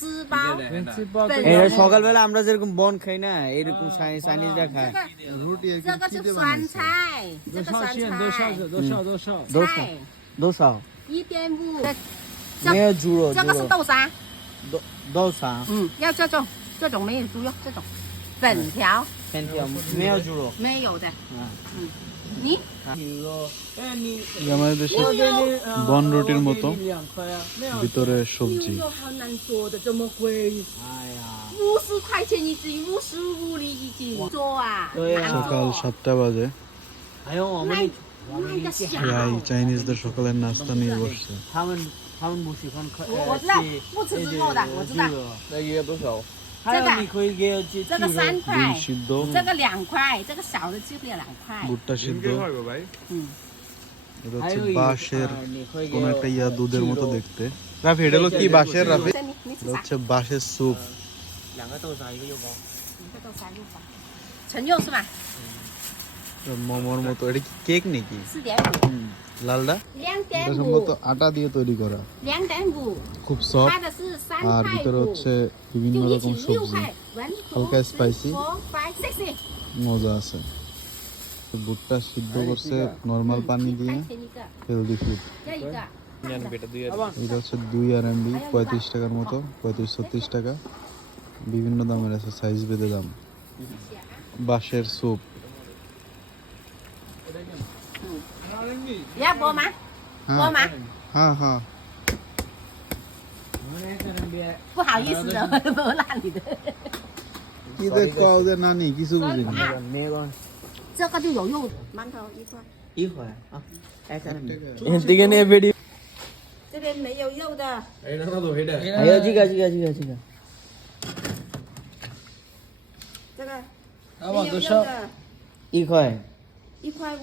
丝包，এটা সকালবেলা আমরা যেরকম বন খাই না এরকম চাইনিজরা খায়।这个是酸菜，这个酸菜，多少1.5。没有猪肉，这个是豆沙，豆沙要这种没有猪肉，这种粉条片条没有猪肉没有的。你 আমাদের দেশে বন রুটির মতো ভিতরে সবজি।好难做的，这么贵，50块钱一斤，55厘一斤，做啊，সকাল 7টা বাজে। 还有我们卖的小。এই চাইনিজদের সকালের নাস্তা নিয়ে বসছে।他们不喜欢吃我知道，不吃猪肉的，我知道。那也多少？还有你可以给这个3块， সিদ্ধ, 这个2块，这个小的就不了2块。 ভুট্টা সিদ্ধ, 嗯， এটা হচ্ছে বাঁশের কোন একটা দুধের মতো দেখতে। রাফি এটা হলো কি বাঁশের? রাফি 你吃 এটা 啥？ হচ্ছে বাঁশের স্যুপ। 两个豆沙一个油包。一个豆沙6包，陈肉是吧মোমোর মতো। এটা কি কেক নাকি? ？4.5， লালটা এটা সম্ভবত 2.5， আটা দিয়ে তৈরি করা, 2.5， খুব সফট। 它的是আর 3 ভিতরে 块5， হচ্ছে বিভিন্ন 就一 রকম 起6 সবজি, 块，1 হালকা 2 স্পাইসি, 3 4 5 6 মজা আছে। তো ভুট্টা সিদ্ধ করছে নরমাল পানি দিয়ে, 块钱一个， হেলদি ফুড। 要一个。 এটা হচ্ছে 2 RMB, 35 টাকার মতো, 35-36 টাকা, বিভিন্ন দামের আছে, সাইজ ভেদে দাম। বাঁশের স্যুপ। 你要剥吗？剥吗？ হ্যাঁ হ্যাঁ, 不好意思的，剥烂你的。 কি দেখো ওদের নানি কিছু বুঝিনি।没关系，这个就有肉，馒头一块，一会儿啊，哎，在那边。这个那边的，这边没有肉的。还有这个。这个没有肉的，一块。 1块5。